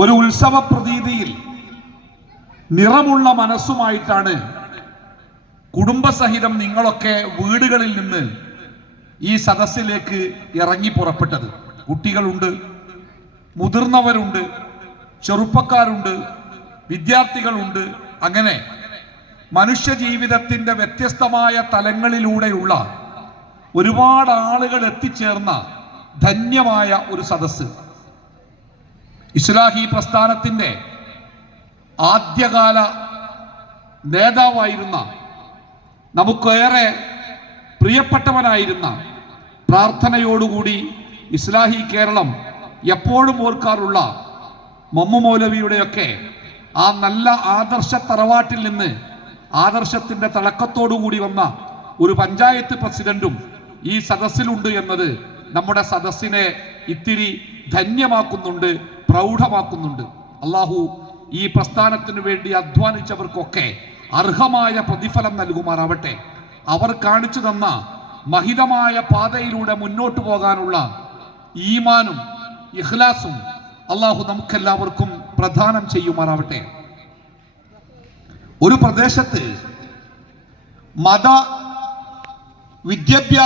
ഒരു ഉത്സവ പ്രതീതിയിൽ നിറമുള്ള മനസ്സുമായിട്ടാണ് കുടുംബസഹിതം നിങ്ങളൊക്കെ വീടുകളിൽ നിന്ന് ഈ സദസ്സിലേക്ക് ഇറങ്ങി പുറപ്പെട്ടത്. കുട്ടികളുണ്ട്, മുതിർന്നവരുണ്ട്, ചെറുപ്പക്കാരുണ്ട്, വിദ്യാർത്ഥികളുണ്ട്. അങ്ങനെ മനുഷ്യ ജീവിതത്തിന്റെ വ്യത്യസ്തമായ തലങ്ങളിലൂടെയുള്ള ഒരുപാട് ആളുകൾ എത്തിച്ചേർന്ന ധന്യമായ ഒരു സദസ്സ്. ഇസ്ലാഹി പ്രസ്ഥാനത്തിന്റെ ആദ്യകാല നേതാവായിരുന്ന, നമുക്കേറെ പ്രിയപ്പെട്ടവനായിരുന്ന, പ്രാർത്ഥനയോടുകൂടി ഇസ്ലാഹി കേരളം എപ്പോഴും ഓർക്കാറുള്ള മമ്മു മൗലവിയുടെയൊക്കെ ആ നല്ല ആദർശ തറവാട്ടിൽ നിന്ന് ആദർശത്തിന്റെ തിളക്കത്തോടുകൂടി വന്ന ഒരു പഞ്ചായത്ത് പ്രസിഡന്റും ഈ സദസ്സിലുണ്ട് എന്നത് നമ്മുടെ സദസ്സിനെ ഇത്തിരി ധന്യമാക്കുന്നുണ്ട്, പ്രൗഢമാക്കുന്നുണ്ട്. അള്ളാഹു ഈ പ്രസ്ഥാനത്തിനു വേണ്ടി അധ്വാനിച്ചവർക്കൊക്കെ അർഹമായ പ്രതിഫലം നൽകുമാറാവട്ടെ. അവർ കാണിച്ചു തന്ന മഹിതമായ പാതയിലൂടെ മുന്നോട്ട് പോകാനുള്ള ഈമാനും ഇഖ്ലാസും അള്ളാഹു നമുക്കെല്ലാവർക്കും പ്രദാനം ചെയ്യുമാറാവട്ടെ. ഒരു പ്രദേശത്ത് മത വിദ്യാഭ്യാസ